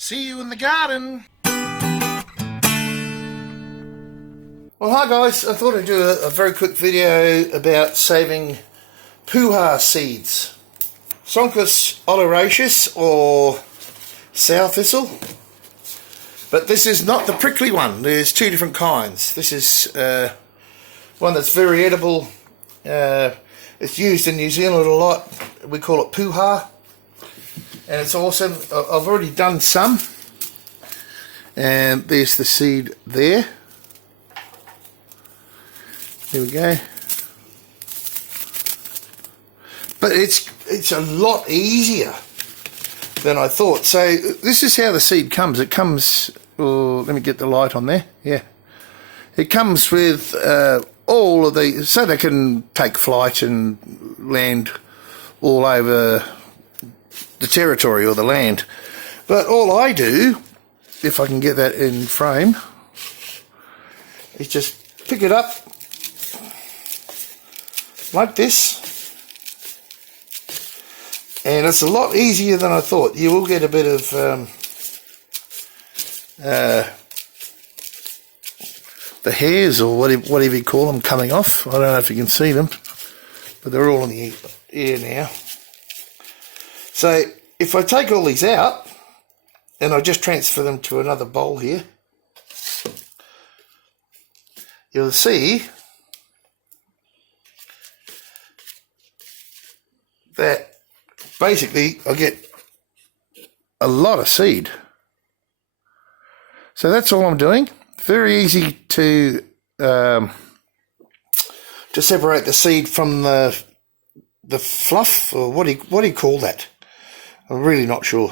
See you in the garden. Well, hi guys, I thought I'd do a very quick video about saving Puha seeds. Sonchus Oleraceus or Sow Thistle. But this is not the prickly one. There's two different kinds. This is one that's very edible. It's used in New Zealand a lot. We call it Puha. And it's awesome. I've already done some. And there's the seed there. There we go. But it's a lot easier than I thought. So this is how the seed comes. It comes, oh, let me get the light on there. Yeah. It comes with all of the, so they can take flight and land all over the territory or the land. But all I do, if I can get that in frame, is just pick it up like this, and it's a lot easier than I thought. You will get a bit of the hairs or whatever you call them coming off. I don't know if you can see them, but they're all in the air now. So if I take all these out and I just transfer them to another bowl here, you'll see that basically I get a lot of seed. So that's all I'm doing. Very easy to separate the seed from the fluff, or what do you call that? I'm really not sure.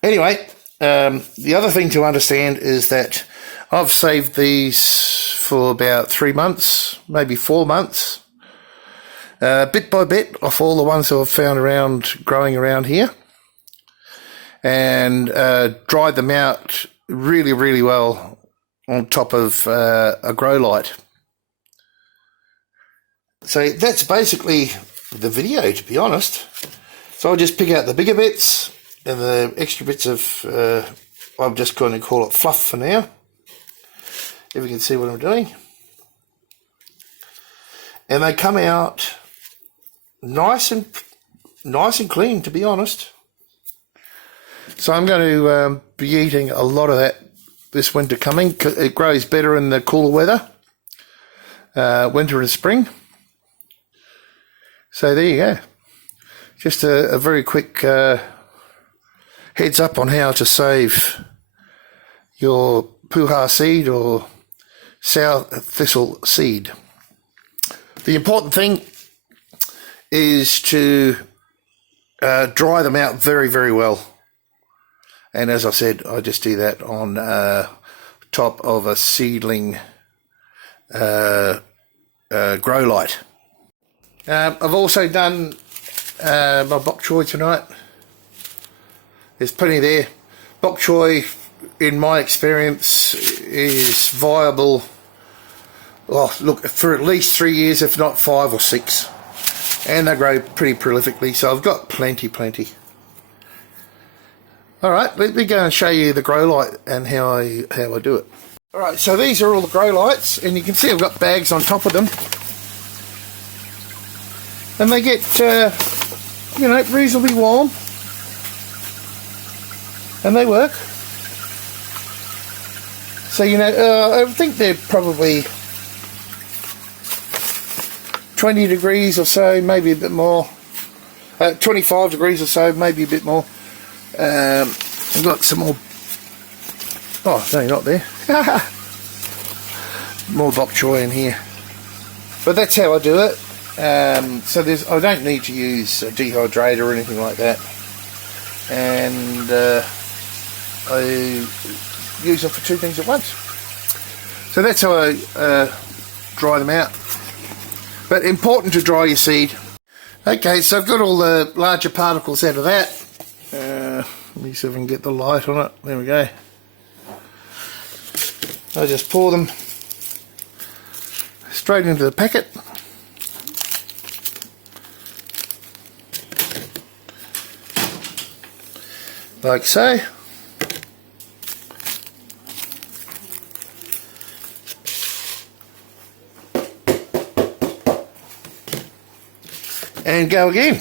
Anyway, the other thing to understand is that I've saved these for about 3 months, maybe 4 months. Bit by bit off all the ones that I've found growing around here, and dried them out really, really well on top of a grow light. So that's basically the video, to be honest. So I'll just pick out the bigger bits and the extra bits of, I'm just going to call it fluff for now, if you can see what I'm doing. And they come out nice and clean, to be honest. So I'm going to be eating a lot of that this winter coming. It grows better in the cooler weather, winter and spring. So there you go. Just a very quick heads up on how to save your Puha seed or Sow Thistle seed. The important thing is to dry them out very, very well. And as I said, I just do that on top of a seedling grow light. I've also done my bok choy tonight. There's plenty there. Bok choy, in my experience, is viable, oh, look, for at least 3 years, if not 5 or 6. And they grow pretty prolifically, so I've got plenty. Alright, let me go and show you the grow light and how I do it. Alright, so these are all the grow lights, and you can see I've got bags on top of them. And they get, reasonably warm. And they work. So, I think they're probably 20 degrees or so, maybe a bit more. 25 degrees or so, maybe a bit more. I've got some more. Oh, no, you're not there. More bok choy in here. But that's how I do it. So I don't need to use a dehydrator or anything like that. And I use them for 2 things at once. So that's how I dry them out. But important to dry your seed. Okay, so I've got all the larger particles out of that. Let me see if I can get the light on it. There we go. I just pour them straight into the packet. Like so. and go again.